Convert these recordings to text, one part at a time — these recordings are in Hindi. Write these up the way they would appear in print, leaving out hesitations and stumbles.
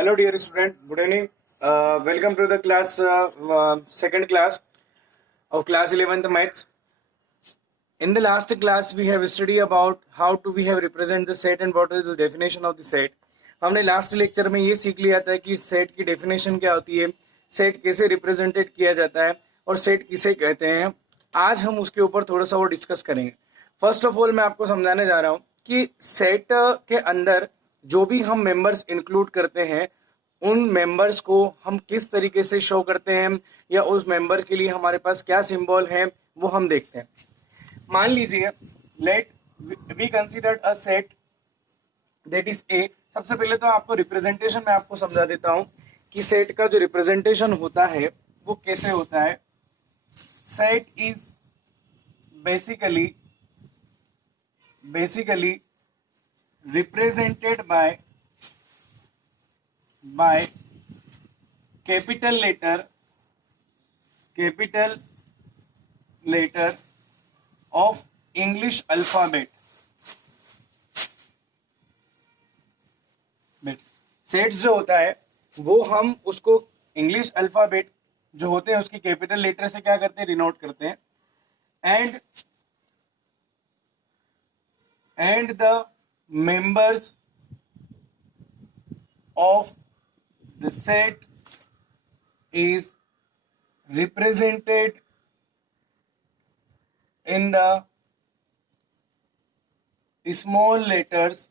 Hello, dear student. Good evening. Welcome to the class, second class of class 11th Maths. In the last class, we have studied about how to we have represent the set and what is the definition of the set. हमने लास्ट लेक्चर में ये सीख लिया था कि सेट की डेफिनेशन क्या होती है, सेट कैसे रिप्रेजेंटेड किया जाता है और सेट किसे कहते हैं. आज हम उसके ऊपर थोड़ा सा और डिस्कस करेंगे. फर्स्ट ऑफ ऑल मैं आपको समझाने जा रहा हूँ कि सेट के अंदर जो भी हम मेंबर्स इंक्लूड करते हैं उन मेंबर्स को हम किस तरीके से शो करते हैं या उस मेंबर के लिए हमारे पास क्या सिंबल है वो हम देखते हैं. मान लीजिए let we consider a set that is A. सबसे पहले तो आपको रिप्रेजेंटेशन में आपको समझा देता हूं कि सेट का जो रिप्रेजेंटेशन होता है वो कैसे होता है. Set is basically represented by capital letter of English alphabet. Sets जो होता है वो हम उसको इंग्लिश अल्फाबेट जो होते हैं उसके कैपिटल लेटर से क्या करते हैं, डिनोट करते हैं. and the members of the set is represented in the small letters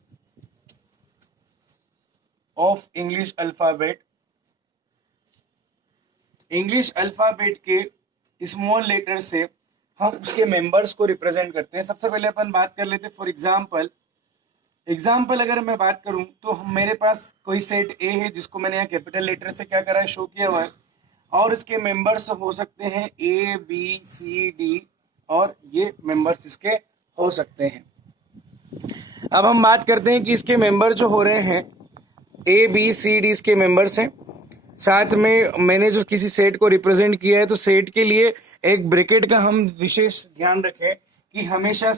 of English alphabet. English alphabet के स्मॉल लेटर से हम उसके मेंबर्स को रिप्रेजेंट करते हैं. सबसे पहले अपन बात कर लेते हैं. फॉर एग्जाम्पल अगर मैं बात करूं तो मेरे पास कोई सेट ए है जिसको मैंने यहाँ कैपिटल लेटर से क्या करा है, शो किया हुआ है, और इसके मेंबर्स हो सकते हैं ए बी सी डी और ये मेंबर्स इसके हो सकते हैं. अब हम बात करते हैं कि इसके मेंबर जो हो रहे हैं ए बी सी डी इसके मेंबर्स हैं. साथ में मैंने जो किसी सेट को रिप्रेजेंट किया है तो सेट के लिए एक ब्रैकेट का हम विशेष ध्यान रखें कि हमेशा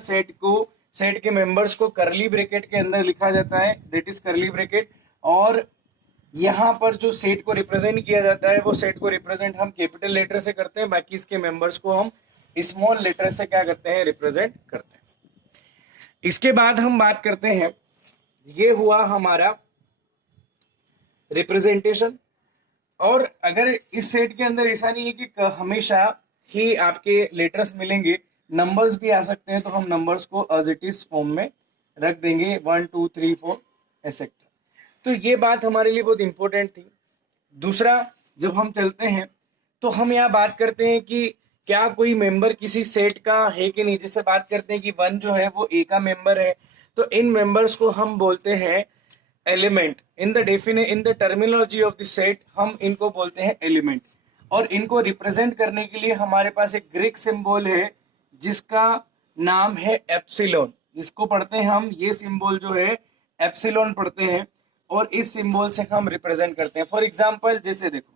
सेट के मेंबर्स को करली ब्रैकेट के अंदर लिखा जाता है, दैट इज करली ब्रैकेट. और यहाँ पर जो सेट को रिप्रेजेंट किया जाता है वो सेट को रिप्रेजेंट हम कैपिटल लेटर से करते हैं, बाकी इसके मेंबर्स को हम स्मॉल लेटर से क्या करते हैं, रिप्रेजेंट करते हैं. इसके बाद हम बात करते हैं, ये हुआ हमारा रिप्रेजेंटेशन. और अगर इस सेट के अंदर ऐसा नहीं है कि हमेशा ही आपके लेटर्स मिलेंगे, नंबर्स भी आ सकते हैं, तो हम नंबर्स को एज इट इज फॉर्म में रख देंगे 1 2 3 4 एक्सेट्रा. तो ये बात हमारे लिए बहुत इंपॉर्टेंट थी. दूसरा, जब हम चलते हैं तो हम यहाँ बात करते हैं कि क्या कोई मेंबर किसी सेट का है कि नहीं. जैसे बात करते हैं कि 1 जो है वो ए का मेंबर है, तो इन मेंबर्स को हम बोलते हैं element. In the terminology of the set हम इनको बोलते हैं एलिमेंट. और इनको रिप्रेजेंट करने के लिए हमारे पास एक ग्रीक सिंबल है जिसका नाम है एप्सिलॉन. जिसको पढ़ते हैं हम, ये सिंबल जो है एप्सिलॉन पढ़ते हैं और इस सिंबल से हम रिप्रेजेंट करते हैं. फॉर एग्जांपल जैसे देखो,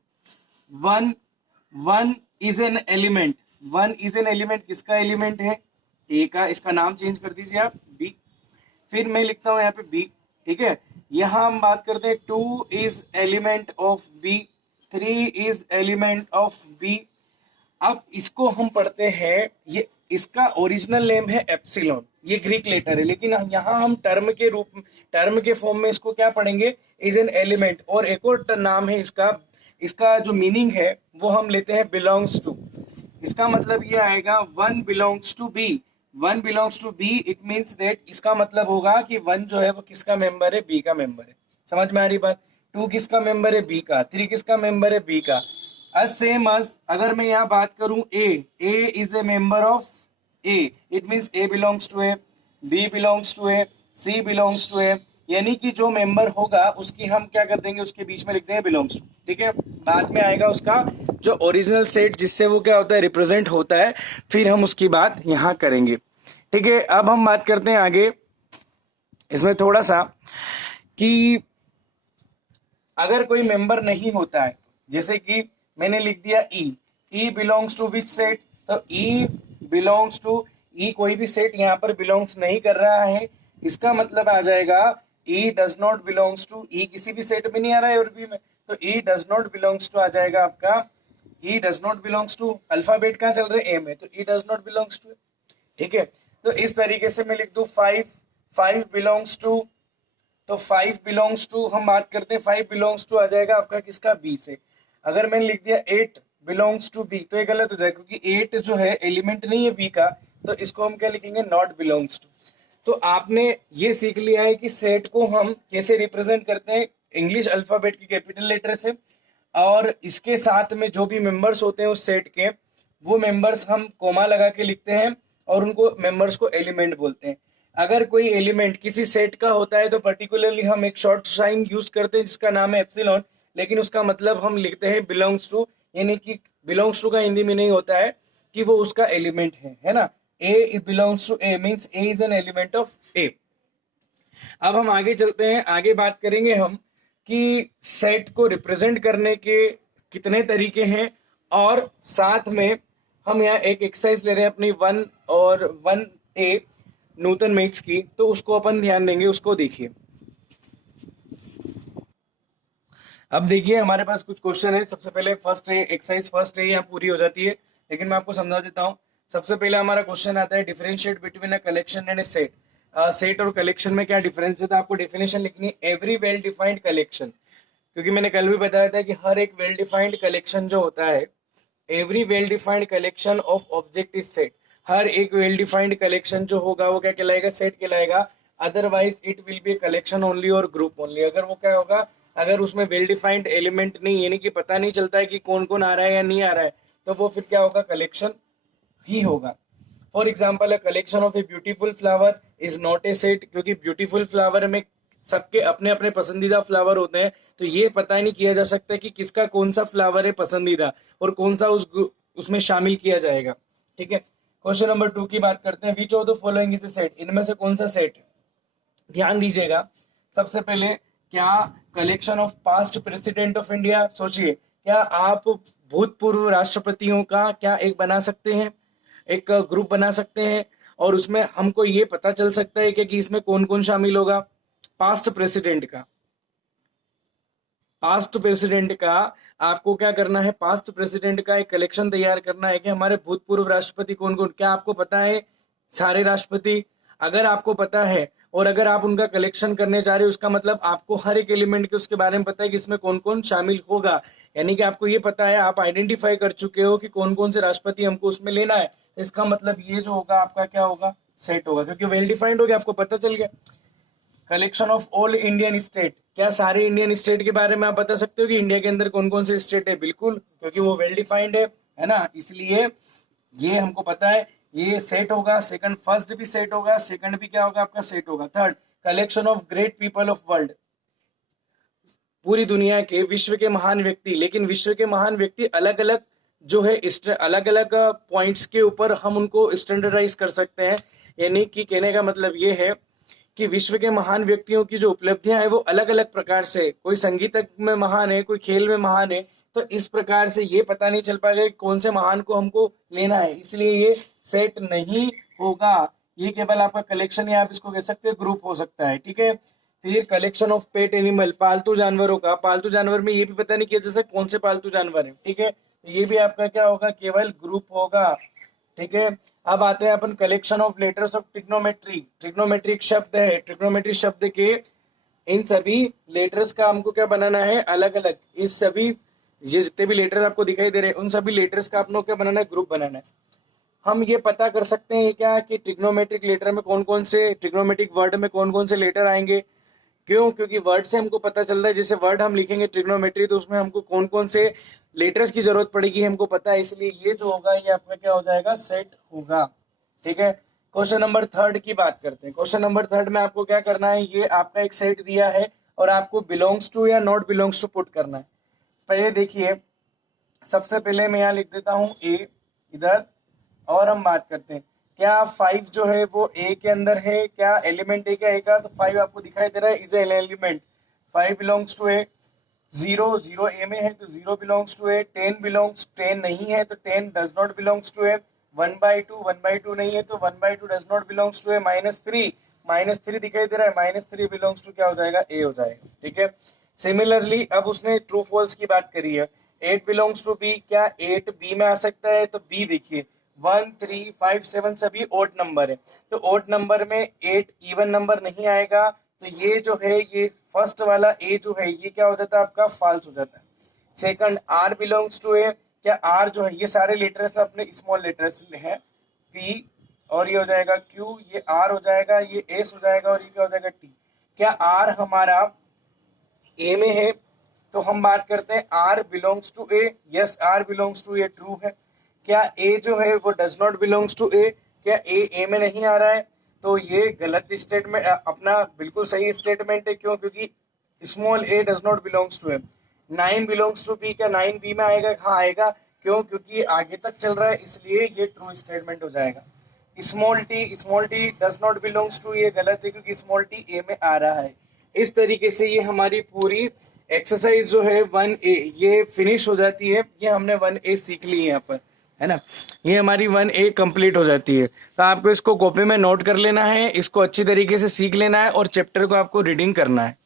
one is an element. One is an element किसका एलिमेंट है, ए का. इसका नाम चेंज कर दीजिए आप, बी. फिर मैं लिखता हूं यहाँ पे बी, ठीक है. यहां हम बात करते हैं 2 is element of B, 3 is element of B. अब इसको हम पढ़ते हैं, ये इसका ओरिजिनल नेम है एप्सिलॉन, ये ग्रीक लेटर है, लेकिन यहाँ हम टर्म के फॉर्म में इसको क्या पढ़ेंगे, इज एन एलिमेंट. और एक और नाम है इसका जो मीनिंग है वो हम लेते हैं बिलोंग्स टू. इसका मतलब ये आएगा 1 belongs to B. 1 belongs to B, it means that इसका मतलब होगा कि 1 जो है वो किसका मेंबर है, बी का मेंबर है. समझ में आ रही बात. 2 किसका मेंबर है, बी का. 3 किसका मेंबर है, बी का. as सेम as अगर मैं यहाँ बात करूं A is a member of A, it means A belongs to A, B belongs to A, C belongs to A. यानी कि जो मेंबर होगा उसकी हम क्या कर देंगे, उसके बीच में लिख देंगे बिलोंग्स टू. ठीक है, बाद में आएगा उसका जो ओरिजिनल सेट जिससे वो क्या होता है, रिप्रेजेंट होता है, फिर हम उसकी बात यहाँ करेंगे. ठीक है, अब हम बात करते हैं आगे इसमें थोड़ा सा कि अगर कोई मेंबर नहीं होता है, जैसे कि मैंने लिख दिया ई बिलोंग्स टू विच सेट, तो ई बिलोंग्स टू ई कोई भी सेट यहाँ पर बिलोंग्स नहीं कर रहा है. इसका मतलब आ जाएगा ई डज नॉट बिलोंग्स टू, ई किसी भी सेट में नहीं आ रहा है और बी में, तो E does not belongs to आ जाएगा आपका, E does not belongs to, alphabet कहाँ चल रहे हैं ए में, तो E does not belongs to. ठीक है, तो इस तरीके से मैं लिख दूं फाइव, फाइव बिलोंग्स टू, तो फाइव बिलोंग्स टू हम बात करते हैं, फाइव बिलोंग्स टू आ जाएगा आपका किसका, बी से। अगर मैंने लिख दिया एट बिलोंग्स टू बी तो ये गलत हो जाएगा, क्योंकि एट जो है एलिमेंट नहीं है बी का, तो इसको हम क्या लिखेंगे, नॉट बिलोंग्स टू। तो आपने ये सीख लिया है कि सेट को हम कैसे रिप्रेजेंट करते हैं, इंग्लिश अल्फाबेट की कैपिटल लेटर से, और इसके साथ में जो भी मेंबर्स होते हैं उस सेट के, वो मेंबर्स हम कोमा लगा के लिखते हैं और उनको मेंबर्स को एलिमेंट बोलते हैं। अगर कोई एलिमेंट किसी सेट का होता है तो पर्टिकुलरली हम एक शॉर्ट साइन यूज करते हैं जिसका नाम है एप्सिलॉन, लेकिन उसका मतलब हम लिखते हैं बिलोंग्स टू, यानी कि बिलोंग्स टू का हिंदी मीनिंग होता है कि वो उसका एलिमेंट है ना। A belongs to A means A is an element of A. अब हम आगे चलते हैं, आगे बात करेंगे हम कि सेट को रिप्रेजेंट करने के कितने तरीके हैं, और साथ में हम यहाँ एक एक्सरसाइज ले रहे हैं अपनी 1 नूतन मेथ्स की, तो उसको अपन ध्यान देंगे, उसको देखिए। अब देखिए हमारे पास कुछ क्वेश्चन है। सबसे पहले फर्स्ट है एक्सरसाइज, फर्स्ट है यहाँ पूरी हो जाती है, लेकिन मैं आपको समझा देता हूँ। सबसे पहले हमारा क्वेश्चन आता है differentiate between a collection and A set. Set और कलेक्शन में क्या डिफरेंस है, तो आपको डेफिनेशन लिखनी है, एवरी वेल डिफाइंड कलेक्शन, क्योंकि मैंने कल भी बताया था कि हर एक वेल डिफाइंड कलेक्शन जो होता है, every well defined collection of object is set, हर एक वेल डिफाइंड कलेक्शन जो होगा वो क्या कहलाएगा, सेट कहलाएगा। Otherwise it will be collection only और ग्रुप ओनली। अगर वो क्या होगा, अगर उसमें वेल डिफाइंड एलिमेंट नहीं, यानी कि पता नहीं चलता है कि कौन कौन आ रहा है या नहीं आ रहा है, तो वो फिर क्या होगा, कलेक्शन ही होगा। For example a collection of a beautiful flower is not a set, क्योंकि ब्यूटीफुल फ्लावर में सबके अपने अपने पसंदीदा फ्लावर होते हैं, तो ये पता ही नहीं किया जा सकता कि किसका कौन सा फ्लावर है पसंदीदा और कौन सा उसमें शामिल किया जाएगा। ठीक है, क्वेश्चन नंबर 2 की बात करते हैं। Which of the following is a set, इनमें से कौन सा सेट है। ध्यान दीजिएगा, सबसे पहले क्या collection of past president of India, सोचिए क्या आप भूतपूर्व राष्ट्रपतियों का क्या एक बना सकते हैं, एक ग्रुप बना सकते हैं, और उसमें हमको ये पता चल सकता है कि इसमें कौन कौन शामिल होगा। पास्ट प्रेसिडेंट का, पास्ट प्रेसिडेंट का आपको क्या करना है, पास्ट प्रेसिडेंट का एक कलेक्शन तैयार करना है कि हमारे भूतपूर्व राष्ट्रपति कौन कौन, क्या आपको पता है सारे राष्ट्रपति। अगर आपको पता है और अगर आप उनका कलेक्शन करने जा रहे हो, उसका मतलब आपको हर एक एलिमेंट के उसके बारे में पता है कि इसमें कौन कौन शामिल होगा, यानी कि आपको ये पता है, आप आइडेंटिफाई कर चुके हो कि कौन कौन से राष्ट्रपति हमको उसमें लेना है। इसका मतलब ये जो होगा आपका क्या होगा, सेट होगा, क्योंकि वेल डिफाइंड हो गया, आपको पता चल गया। Collection of all Indian state, क्या सारे इंडियन स्टेट के बारे में आप बता सकते हो कि इंडिया के अंदर कौन कौन से स्टेट है, बिल्कुल, क्योंकि वो वेल डिफाइंड है ना, इसलिए ये हमको पता है, ये सेट होगा। सेकंड, फर्स्ट भी सेट होगा, सेकंड भी क्या होगा आपका, सेट होगा। Third, collection of great people of world, पूरी दुनिया के विश्व के महान व्यक्ति, लेकिन विश्व के महान व्यक्ति अलग अलग जो है, अलग अलग पॉइंट्स के ऊपर हम उनको स्टैंडर्डाइज कर सकते हैं, यानी कि कहने का मतलब ये है कि विश्व के महान व्यक्तियों की जो उपलब्धियां हैं वो अलग अलग प्रकार से, कोई संगीत में महान है, कोई खेल में महान है, तो इस प्रकार से ये पता नहीं चल पाएगा कि कौन से महान को हमको लेना है, इसलिए ये सेट नहीं होगा, ये केवल आपका कलेक्शन या आप इसको कह सकते हैं ग्रुप हो सकता है। ठीक है, फिर कलेक्शन ऑफ पेट एनिमल, पालतू जानवरों का, पालतू जानवर में ये भी पता नहीं किया जा सकता कौन से पालतू जानवर है। ठीक है, तो ये भी आपका क्या होगा, केवल ग्रुप होगा। ठीक है, अब आते हैं अपन collection of letters of trigonometry. Trigonometry एक शब्द है, ट्रिग्नोमेट्री शब्द के इन सभी लेटर्स का हमको क्या बनाना है, अलग अलग, इस सभी ये जितने भी लेटर आपको दिखाई दे रहे हैं उन सभी लेटर्स का अपनों क्या बनाना है, ग्रुप बनाना है। हम ये पता कर सकते हैं क्या कि ट्रिग्नोमेट्रिक लेटर में कौन कौन से, ट्रिग्नोमेट्रिक वर्ड में कौन कौन से लेटर आएंगे, क्यों, क्योंकि वर्ड से हमको पता चलता है, जैसे वर्ड हम लिखेंगे ट्रिग्नोमेट्री तो उसमें हमको कौन कौन से लेटर्स की जरूरत पड़ेगी हमको पता है, इसलिए ये जो होगा ये आपका क्या हो जाएगा, सेट होगा। ठीक है, क्वेश्चन नंबर 3 की बात करते हैं। क्वेश्चन नंबर 3 में आपको क्या करना है, ये आपका एक सेट दिया है और आपको बिलोंग्स टू या नॉट बिलोंग्स टू पुट करना है। पहले देखिए, सबसे पहले मैं यहाँ लिख देता हूँ ए इधर, और हम बात करते हैं क्या 5 जो है वो ए के अंदर है, क्या एलिमेंट ए का ए का, तो 5 आपको दिखाई दे रहा है, is an element, 5 belongs to A. 0 A में है तो 0 बिलोंग्स टू ए। 10 नहीं है तो 10 डज नॉट बिलोंग्स टू ए। 1/2 नहीं है तो 1/2 डज नॉट बिलोंग्स टू ए। -3 -3 दिखाई दे रहा है, -3 बिलोंग्स टू क्या हो जाएगा, ए हो जाएगा। ठीक है, सिमिलरली अब उसने ट्रू फॉल्स की बात करी है, 8 बिलोंग्स टू बी, क्या 8 बी में आ सकता है, तो बी देखिए 1 3 5 7 सभी ओड नंबर है, तो ओड नंबर में 8 इवन नंबर नहीं आएगा, तो ये जो है ये फर्स्ट वाला ए जो है ये क्या हो जाता है आपका, फॉल्स हो जाता है। Second, are belongs to A, क्या आर जो है ये सारे लेटर्स अपने स्मॉल लेटर्स हैं, पी और ये हो जाएगा क्यू, ये आर हो जाएगा, ये एस हो जाएगा और ये क्या हो जाएगा, टी। क्या आर हमारा ए में है, तो हम बात करते हैं R belongs to A, yes R belongs to A, true है। क्या ए जो है वो does not belongs to A, क्या ए में नहीं आ रहा है, तो ये गलत स्टेटमेंट, अपना बिल्कुल सही स्टेटमेंट है, क्यों, क्योंकि small a does not belongs to A. 9 belongs to B, क्या 9 बी में आएगा, हाँ आएगा, क्यों, क्योंकि आगे तक चल रहा है, इसलिए ये ट्रू स्टेटमेंट हो जाएगा। Small t does not belongs to, ये गलत है क्योंकि स्मॉल टी ए में आ रहा है। इस तरीके से ये हमारी पूरी एक्सरसाइज जो है 1A ये फिनिश हो जाती है, ये हमने 1A सीख ली है यहाँ पर, है ना, ये हमारी 1A कंप्लीट हो जाती है। तो आपको इसको कॉपी में नोट कर लेना है, इसको अच्छी तरीके से सीख लेना है और चैप्टर को आपको रीडिंग करना है।